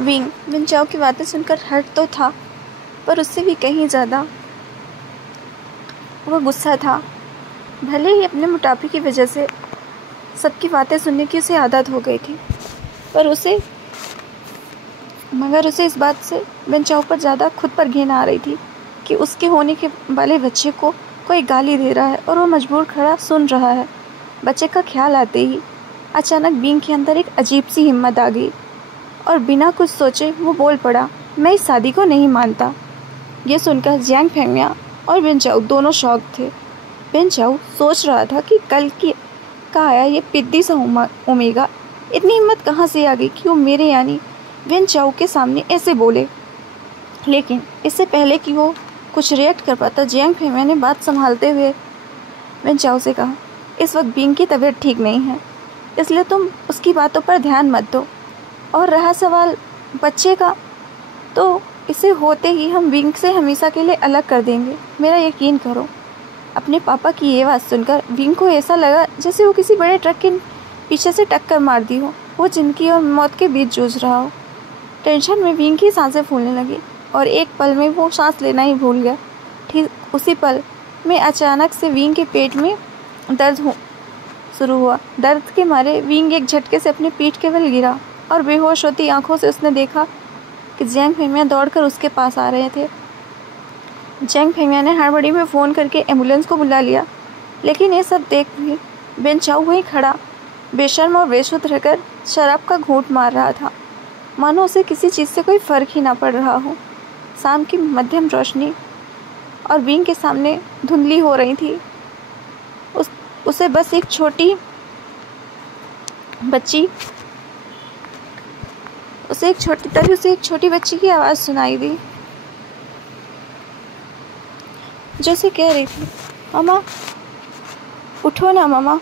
Wing चाओ की बातें सुनकर हर्ट तो था, पर उससे भी कहीं ज़्यादा वह गुस्सा था। भले ही अपने मोटापे की वजह से सबकी बातें सुनने की उसे आदत हो गई थी, मगर उसे इस बात से विंग चाओ पर ज़्यादा खुद पर घिन आ रही थी कि उसके होने के वाले बच्चे को कोई गाली दे रहा है और वो मजबूर खड़ा सुन रहा है। बच्चे का ख्याल आते ही अचानक विंग के अंदर एक अजीब सी हिम्मत आ गई और बिना कुछ सोचे वो बोल पड़ा, मैं इस शादी को नहीं मानता। ये सुनकर जियांग फेंगमिया और विंग चाओ दोनों शॉक थे। विंग चाओ सोच रहा था कि कल का आया ये पिद्दी सा ओमेगा इतनी हिम्मत कहाँ से आ गई कि वो मेरे यानी विंग चाओ के सामने ऐसे बोले। लेकिन इससे पहले कि वो कुछ रिएक्ट कर पाता, जियांग फेंगमिया ने बात संभालते हुए विंग चाओ से कहा, इस वक्त विंग की तबीयत ठीक नहीं है, इसलिए तुम उसकी बातों पर ध्यान मत दो। और रहा सवाल बच्चे का, तो इसे होते ही हम विंग से हमेशा के लिए अलग कर देंगे, मेरा यकीन करो। अपने पापा की ये बात सुनकर विंग को ऐसा लगा जैसे वो किसी बड़े ट्रक के पीछे से टक्कर मार दी हो, वो जिंदगी और मौत के बीच जूझ रहा हो। टेंशन में विंग की सांसें फूलने लगी और एक पल में वो सांस लेना ही भूल गया। ठीक उसी पल में अचानक से विंग के पेट में दर्द शुरू हुआ। दर्द के मारे विंग एक झटके से अपनी पीठ के बल गिरा और बेहोश होती आंखों से उसने देखा कि जियांग फेंगमिया दौड़कर उसके पास आ रहे थे। जियांग फेंगमिया ने हड़बड़ी में फ़ोन करके एम्बुलेंस को बुला लिया, लेकिन ये सब देख भी विंग चाओ वहीं खड़ा बेशर्म और बेसुध रहकर शराब का घूंट मार रहा था, मानो उसे किसी चीज़ से कोई फ़र्क ही ना पड़ रहा हो। शाम की मध्यम रोशनी और विंग के सामने धुंधली हो रही थी। उसे बस एक छोटी बच्ची की आवाज़ सुनाई दी, जो उसे कह रही थी, मामा उठो ना मामा।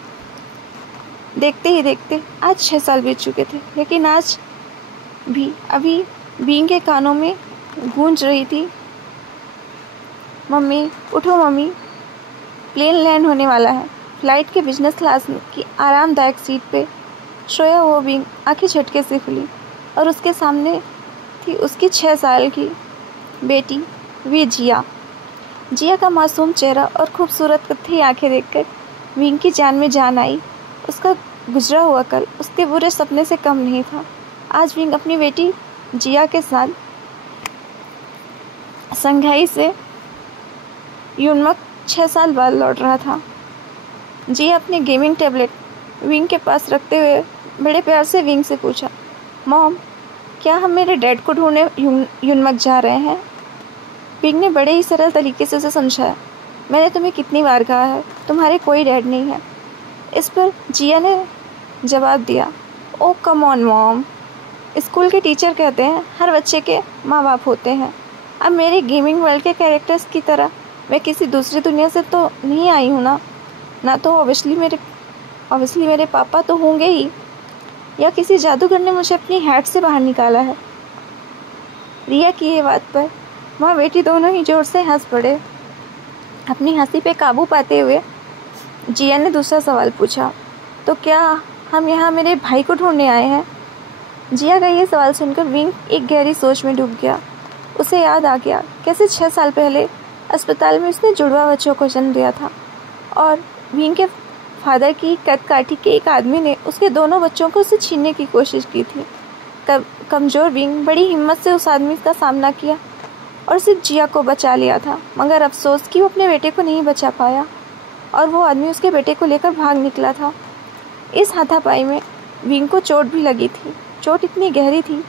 देखते ही देखते आज 6 साल बीत चुके थे, लेकिन आज भी अभी विंग के कानों में गूंज रही थी, मम्मी उठो मम्मी, प्लेन लैंड होने वाला है। फ्लाइट के बिजनेस क्लास की आरामदायक सीट पे सोया हुआ विंग आंखें झटके से खुली और उसके सामने थी उसकी 6 साल की बेटी जिया का मासूम चेहरा और खूबसूरत कत्थई आंखें देखकर विंग की जान में जान आई। उसका गुजरा हुआ कल उसके बुरे सपने से कम नहीं था। आज विंग अपनी बेटी जिया के साथ संघाई से यूनमक 6 साल बाद लौट रहा था। जिया अपनी गेमिंग टैबलेट विंग के पास रखते हुए बड़े प्यार से विंग से पूछा, मॉम क्या हम मेरे डैड को ढूंढने यूनमक जा रहे हैं? विंग ने बड़े ही सरल तरीके से उसे समझाया, मैंने तुम्हें कितनी बार कहा है तुम्हारे कोई डैड नहीं है। इस पर जिया ने जवाब दिया, ओ कम ऑन मॉम, स्कूल के टीचर कहते हैं हर बच्चे के माँ बाप होते हैं। अब मेरे गेमिंग वर्ल्ड के कैरेक्टर्स की तरह मैं किसी दूसरी दुनिया से तो नहीं आई हूँ ना तो ऑब्वियसली मेरे पापा तो होंगे ही, या किसी जादूगर ने मुझे अपनी हैट से बाहर निकाला है। रिया की ये बात पर माँ बेटी दोनों ही जोर से हंस पड़े। अपनी हंसी पे काबू पाते हुए जिया ने दूसरा सवाल पूछा, तो क्या हम यहाँ मेरे भाई को ढूंढने आए हैं? जिया का ये सवाल सुनकर विंग एक गहरी सोच में डूब गया। उसे याद आ गया कैसे 6 साल पहले अस्पताल में उसने जुड़वा बच्चों को जन्म दिया था और विंग के फादर की कदकाठी के एक आदमी ने उसके दोनों बच्चों को उससे छीनने की कोशिश की थी। कमज़ोर विंग बड़ी हिम्मत से उस आदमी का सामना किया और सिर्फ जिया को बचा लिया था, मगर अफसोस कि वो अपने बेटे को नहीं बचा पाया और वो आदमी उसके बेटे को लेकर भाग निकला था। इस हाथापाई में विंग को चोट भी लगी थी। चोट इतनी गहरी थी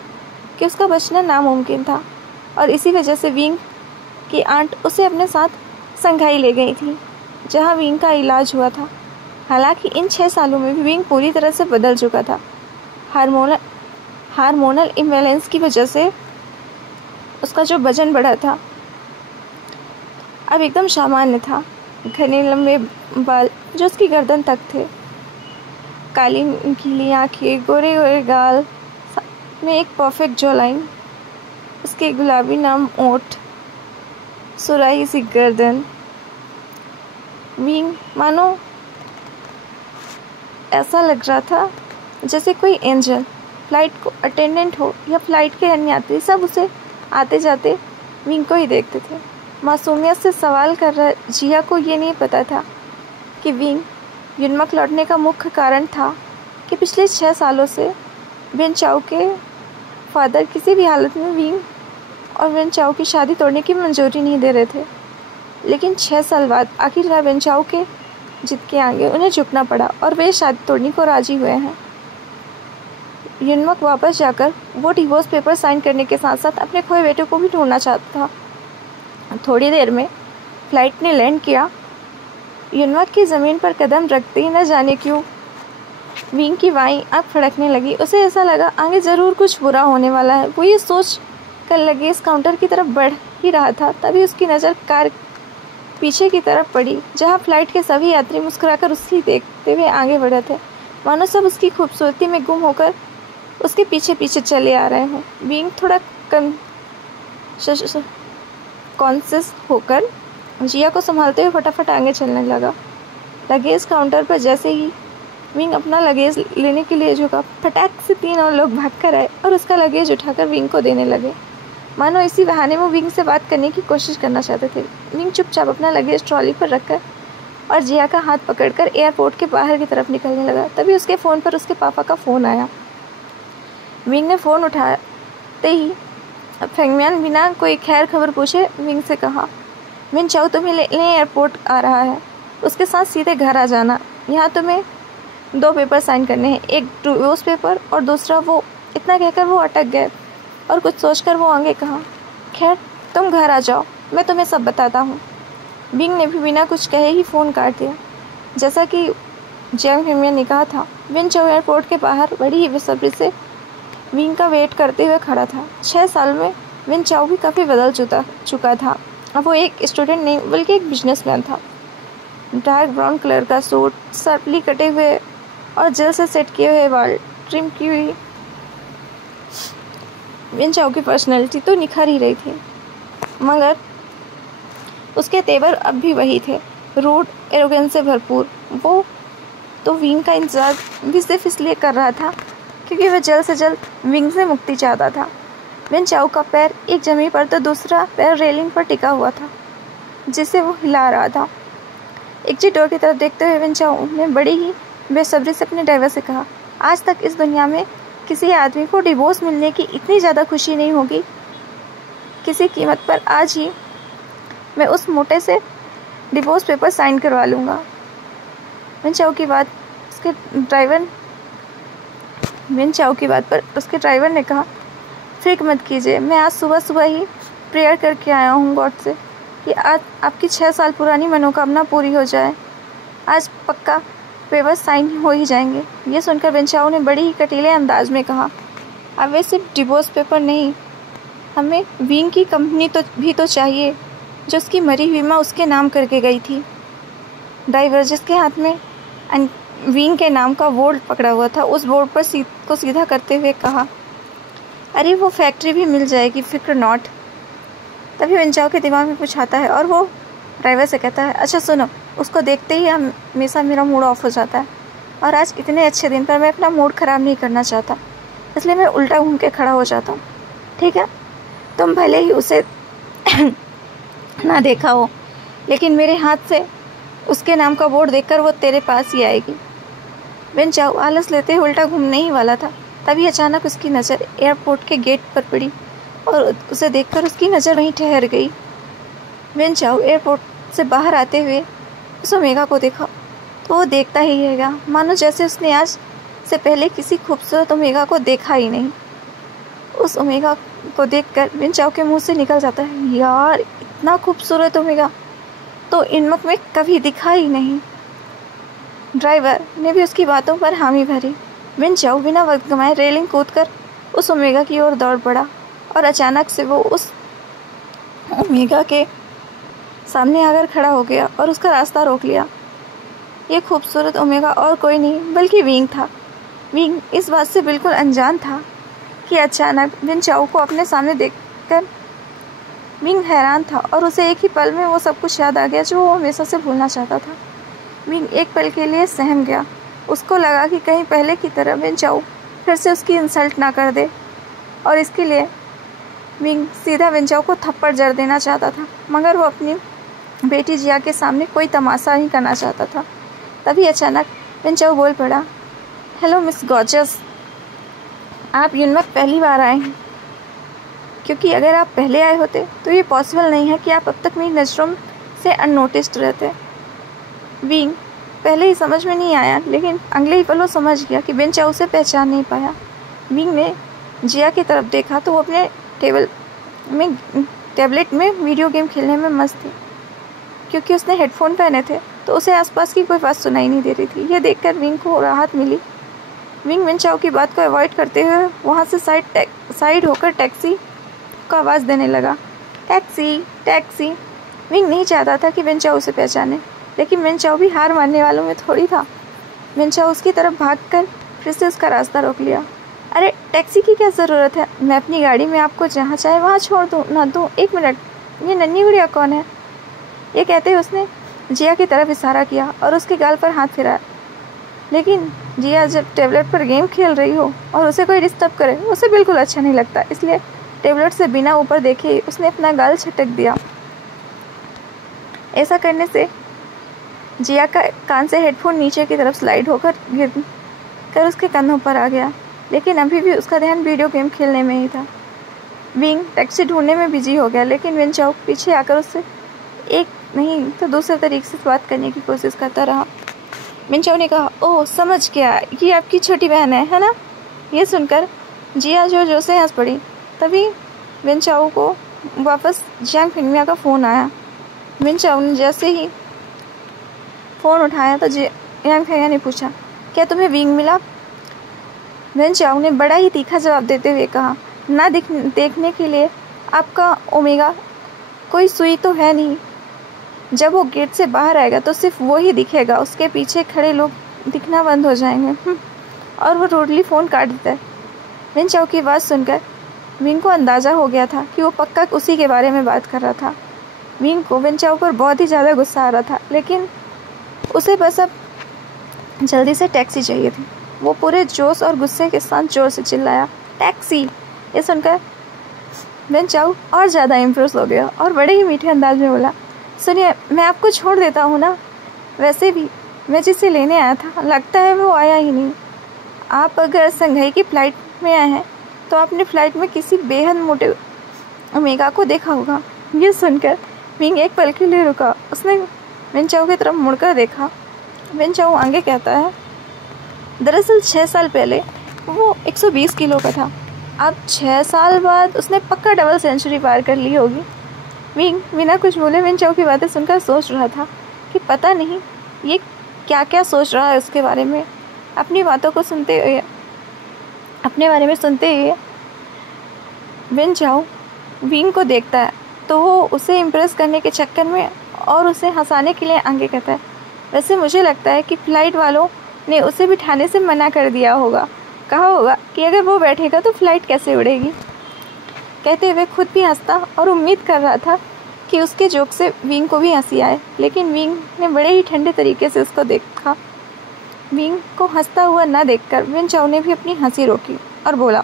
कि उसका बचना नामुमकिन था और इसी वजह से विंग की आंट उसे अपने साथ संघाई ले गई थी, जहां विंग का इलाज हुआ था। हालांकि इन 6 सालों में भी विंग पूरी तरह से बदल चुका था। हार्मोनल इम्बैलेंस की वजह से उसका जो वजन बढ़ा था अब एकदम सामान्य था। घने लंबे बाल जो उसकी गर्दन तक थे, काली गीली आँखें, गोरे गोरे गाल में एक परफेक्ट जॉ लाइन, उसके गुलाबी नाम ओठ, सुराही सी गर्दन। विंग मानो ऐसा लग रहा था जैसे कोई एंजल फ्लाइट को अटेंडेंट हो या फ्लाइट के अन्य यात्री, सब उसे आते जाते विंग को ही देखते थे। मासूमियत से सवाल कर रहा जिया को ये नहीं पता था कि विंग युनमक लौटने का मुख्य कारण था कि पिछले 6 सालों से विन चाओ के फादर किसी भी हालत में विंग और विन चाओ की शादी तोड़ने की मंजूरी नहीं दे रहे थे। लेकिन 6 साल बाद आखिरकार विन चाओ के जिद के आगे उन्हें झुकना पड़ा और वे शादी तोड़ने को राजी हुए हैं। युनमक वापस जाकर वो डिवोर्स पेपर साइन करने के साथ साथ अपने खोए बेटे को भी ढूंढना चाहता था। थोड़ी देर में फ्लाइट ने लैंड किया। युनमक की ज़मीन पर कदम रखते ही न जाने क्यों विंग की बाईं आँख फड़कने लगी। उसे ऐसा लगा आगे ज़रूर कुछ बुरा होने वाला है। वो ये सोच कर लगेज काउंटर की तरफ बढ़ ही रहा था, तभी उसकी नज़र कार पीछे की तरफ पड़ी, जहाँ फ्लाइट के सभी यात्री मुस्कुराकर उसे देखते हुए आगे बढ़े थे, मानो सब उसकी खूबसूरती में गुम होकर उसके पीछे पीछे चले आ रहे हों। विंग थोड़ा कॉन्शियस होकर जिया को संभालते हुए फटाफट आगे चलने लगा। लगेज काउंटर पर जैसे ही विंग अपना लगेज लेने के लिए झुका, फटाक से 3 और लोग भाग कर आए और उसका लगेज उठाकर विंग को देने लगे, मानो इसी बहाने वो विंग से बात करने की कोशिश करना चाहते थे। विंग चुपचाप अपना लगेज ट्रॉली पर रखकर और जिया का हाथ पकड़कर एयरपोर्ट के बाहर की तरफ निकलने लगा। तभी उसके फ़ोन पर उसके पापा का फ़ोन आया। विंग ने फ़ोन उठाते ही फेंगमियान बिना कोई खैर खबर पूछे विंग से कहा, विन चाओ तुम्हें लेने एयरपोर्ट आ रहा है, उसके साथ सीधे घर आ जाना। यहाँ तुम्हें 2 पेपर साइन करने हैं, एक डिवोर्स पेपर और दूसरा वो। इतना कहकर वो अटक गए और कुछ सोचकर वो आगे कहा, खैर तुम घर आ जाओ, मैं तुम्हें सब बताता हूँ। विंग ने भी बिना कुछ कहे ही फ़ोन काट दिया। जैसा कि जैंग फेंगमियान ने कहा था, विन चाओ एयरपोर्ट के बाहर बड़ी ही बेसब्री से विंग का वेट करते हुए खड़ा था। 6 साल में विन चाओ भी काफ़ी बदल चुका था। अब वो एक स्टूडेंट नहीं बल्कि एक बिजनेसमैन था। डार्क ब्राउन कलर का सूट, शार्पली कटे हुए और जेल से सेट किए हुए बाल, ट्रिम की हुई विन चाओ की पर्सनैलिटी तो निखर ही रही थी, मगर उसके तेवर अब भी वही थे, रूड, एरोगेंस से भरपूर। वो तो विंग का इंतजार भी सिर्फ इसलिए कर रहा था क्योंकि वह जल्द से जल्द विंग से मुक्ति चाहता था। विन चाओ का पैर एक जमीन पर तो दूसरा पैर रेलिंग पर टिका हुआ था, जिसे वो हिला रहा था। एग्जिट डोर की तरफ देखते हुए विन चाओ ने बड़ी ही बेसब्री से अपने ड्राइवर से कहा, आज तक इस दुनिया में किसी आदमी को डिवोर्स मिलने की इतनी ज़्यादा खुशी नहीं होगी। किसी कीमत पर आज ही मैं उस मोटे से डिवोर्स पेपर साइन करवा लूँगा। विन चाओ की बात पर उसके ड्राइवर ने कहा, फिक्र मत कीजिए, मैं आज सुबह ही प्रेयर करके आया हूँ गॉड से कि आज आपकी 6 साल पुरानी मनोकामना पूरी हो जाए। आज पक्का पेपर साइन हो ही जाएंगे। ये सुनकर विन चाओ ने बड़ी ही कटीले अंदाज में कहा, अब वे सिर्फ डिवोर्स पेपर नहीं, हमें विंग की कंपनी भी तो चाहिए जो उसकी मरी हुई माँ उसके नाम करके गई थी। ड्राइवर जिसके हाथ में विंग के नाम का बोर्ड पकड़ा हुआ था, उस बोर्ड पर को सीधा करते हुए कहा, अरे वो फैक्ट्री भी मिल जाएगी, फिक्र नॉट। तभी विन चाओ के दिमाग में कुछ आता है और वो ड्राइवर से कहता है, अच्छा सुनो, उसको देखते ही हमेशा मेरा मूड ऑफ हो जाता है और आज इतने अच्छे दिन पर मैं अपना मूड ख़राब नहीं करना चाहता, इसलिए मैं उल्टा घूम के खड़ा हो जाता हूँ। ठीक है, तुम भले ही उसे ना देखा हो, लेकिन मेरे हाथ से उसके नाम का बोर्ड देखकर वो तेरे पास ही आएगी। विन चाओ आलस लेते हुए उल्टा घूमने ही वाला था, तभी अचानक उसकी नज़र एयरपोर्ट के गेट पर पड़ी और उसे देखकर उसकी नज़र वहीं ठहर गई। विन चाओ एयरपोर्ट से बाहर आते हुए उस ओमेगा को देखा तो वो देखता ही रहेगा, मानो जैसे उसने आज से पहले किसी खूबसूरत ओमेगा को देखा ही नहीं। उस ओमेगा को देखकर विन चाओ के मुंह से निकल जाता है, यार इतना खूबसूरत ओमेगा तो युनमक में कभी दिखा ही नहीं। ड्राइवर ने भी उसकी बातों पर हामी भरी। विन चाओ बिना वक्त गंवाए रेलिंग कूदकर उस ओमेगा की ओर दौड़ पड़ा और अचानक से वो उस ओमेगा के सामने आकर खड़ा हो गया और उसका रास्ता रोक लिया। ये खूबसूरत ओमेगा और कोई नहीं बल्कि विंग था। विंग इस बात से बिल्कुल अनजान था कि अचानक विन चाओ को अपने सामने देखकर विंग हैरान था और उसे एक ही पल में वो सब कुछ याद आ गया जो वो हमेशा से भूलना चाहता था। विंग एक पल के लिए सहम गया। उसको लगा कि कहीं पहले की तरह विन चाओ फिर से उसकी इंसल्ट ना कर दे, और इसके लिए विंग सीधा विंचाओ को थप्पड़ जड़ देना चाहता था, मगर वो अपनी बेटी जिया के सामने कोई तमाशा नहीं करना चाहता था। तभी अचानक विंचाओ बोल पड़ा, हेलो मिस गॉर्जियस, आप यूनमक पहली बार आए हैं, क्योंकि अगर आप पहले आए होते तो ये पॉसिबल नहीं है कि आप अब तक मेरी नज़रों से अननोटिस्ड रहते। विंग पहले ही समझ में नहीं आया, लेकिन अगले ही पल वो समझ गया कि विंचाओ उसे पहचान नहीं पाया। विंग ने जिया की तरफ देखा तो वो अपने टैबलेट में वीडियो गेम खेलने में मस्त थी। क्योंकि उसने हेडफोन पहने थे तो उसे आसपास की कोई बात सुनाई नहीं दे रही थी। यह देखकर विंग को राहत मिली। विंग विंचाओ की बात को अवॉइड करते हुए वहाँ से साइड होकर टैक्सी को आवाज़ देने लगा, टैक्सी टैक्सी। विंग नहीं चाहता था कि विंचाओ उसे पहचाने, लेकिन विंचाओ भी हार मानने वालों में थोड़ी था। विंचाओ उसकी तरफ भागकर फिर से उसका रास्ता रोक लिया। अरे टैक्सी की क्या ज़रूरत है, मैं अपनी गाड़ी में आपको जहाँ चाहे वहाँ छोड़ दूँ ना दूँ। एक मिनट, ये नन्ही गुड़िया कौन है? ये कहते हुए उसने जिया की तरफ इशारा किया और उसके गाल पर हाथ फिराया। लेकिन जिया जब टेबलेट पर गेम खेल रही हो और उसे कोई डिस्टर्ब करे, उसे बिल्कुल अच्छा नहीं लगता, इसलिए टेबलेट से बिना ऊपर देखे उसने अपना गाल छटक दिया। ऐसा करने से जिया का कान से हेडफोन नीचे की तरफ स्लाइड होकर गिर कर उसके कंधों पर आ गया, लेकिन अभी भी उसका ध्यान वीडियो गेम खेलने में ही था। विंग टैक्सी ढूंढने में बिजी हो गया, लेकिन विंचाओ पीछे आकर उससे एक नहीं तो दूसरे तरीके से बात करने की कोशिश करता रहा। विंचाओ ने कहा, ओह समझ गया, ये आपकी छोटी बहन है ना? ये सुनकर जिया जोर से हंस पड़ी। तभी विंचाओ को वापस जियांग फिंगमिया का फ़ोन आया। विंचाओ ने जैसे ही फ़ोन उठाया तो जियांग फिंगमिया ने पूछा, क्या तुम्हें विंग मिला? विंचाओ ने बड़ा ही तीखा जवाब देते हुए कहा, ना देखने के लिए आपका ओमेगा कोई सुई तो है नहीं। जब वो गेट से बाहर आएगा तो सिर्फ वो ही दिखेगा, उसके पीछे खड़े लोग दिखना बंद हो जाएंगे। और वो रूडली फ़ोन काट देता है। विंचाओ की बात सुनकर विंग को अंदाज़ा हो गया था कि वो पक्का उसी के बारे में बात कर रहा था। विंग को विंचाओ पर बहुत ही ज़्यादा गुस्सा आ रहा था, लेकिन उसे बस अब जल्दी से टैक्सी चाहिए थी। वो पूरे जोश और गुस्से के साथ जोर से चिल्लाया, टैक्सी। ये सुनकर विंचाओ और ज़्यादा इम्प्रेस हो गया और बड़े ही मीठे अंदाज में बोला, सुनिए, मैं आपको छोड़ देता हूँ ना। वैसे भी मैं जिसे लेने आया था लगता है वो आया ही नहीं। आप अगर संघाई की फ़्लाइट में आए हैं तो आपने फ़्लाइट में किसी बेहद मोटे ओमेगा को देखा होगा। ये सुनकर विंग एक पल के लिए रुका। उसने विंचाओ की तरफ मुड़कर देखा। विंचाओ आगे कहता है, दरअसल 6 साल पहले वो 120 किलो का था। अब 6 साल बाद उसने पक्का डबल सेंचुरी पार कर ली होगी। विंग बिना कुछ बोले विंचाओ की बातें सुनकर सोच रहा था कि पता नहीं ये क्या क्या सोच रहा है उसके बारे में। अपनी बातों को सुनते हुए विंचाओ विंग को देखता है तो वो उसे इम्प्रेस करने के चक्कर में और उसे हंसाने के लिए आगे कहता है, वैसे मुझे लगता है कि फ़्लाइट वालों ने उसे बिठाने से मना कर दिया होगा। कहा होगा कि अगर वो बैठेगा तो फ़्लाइट कैसे उड़ेगी। कहते हुए खुद भी हंसता और उम्मीद कर रहा था कि उसके जोक से विंग को भी हंसी आए, लेकिन विंग ने बड़े ही ठंडे तरीके से उसको देखा। विंग को हंसता हुआ ना देखकर विंचाओ ने भी अपनी हंसी रोकी और बोला,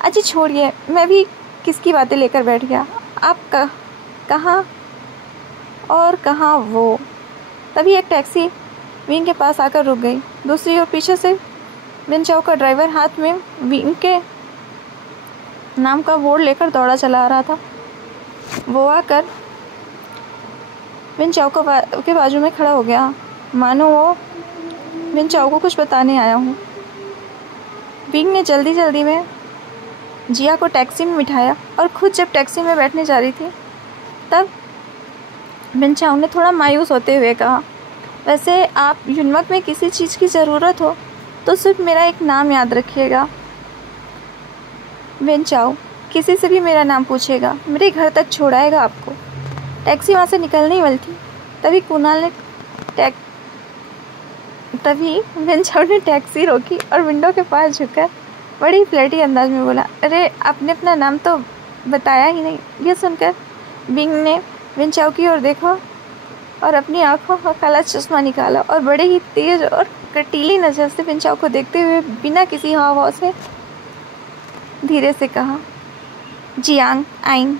अजी छोड़िए, मैं भी किसकी बातें लेकर बैठ गया। आप कहाँ और कहाँ वो। तभी एक टैक्सी विंग के पास आकर रुक गई। दूसरी ओर पीछे से विंचाओ का ड्राइवर हाथ में विंग के नाम का बोर्ड लेकर दौड़ा चला आ रहा था। वो आकर विंचाओ के बाजू में खड़ा हो गया, मानो वो विंचाओ को कुछ बताने आया हूँ। विंग ने जल्दी में जिया को टैक्सी में बिठाया और खुद जब टैक्सी में बैठने जा रही थी तब विंचाओ ने थोड़ा मायूस होते हुए कहा, वैसे आप यूनमक में किसी चीज़ की ज़रूरत हो तो सिर्फ मेरा एक नाम याद रखिएगा। विंचाओ किसी से भी मेरा नाम पूछेगा, मेरे घर तक छोड़ाएगा आपको। टैक्सी वहाँ से निकलने ही वाली थी, तभी विंचाओ ने टैक्सी रोकी और विंडो के पास झुककर बड़ी फ्लर्टी अंदाज में बोला, अरे आपने अपना नाम तो बताया ही नहीं। यह सुनकर विंग ने विंचाओ की ओर देखा और अपनी आंखों का काला चश्मा निकाला और बड़े ही तेज और कटीली नज़र से बिनचाओ को देखते हुए बिना किसी हाव भाव से धीरे से कहा, जियांग आइंग।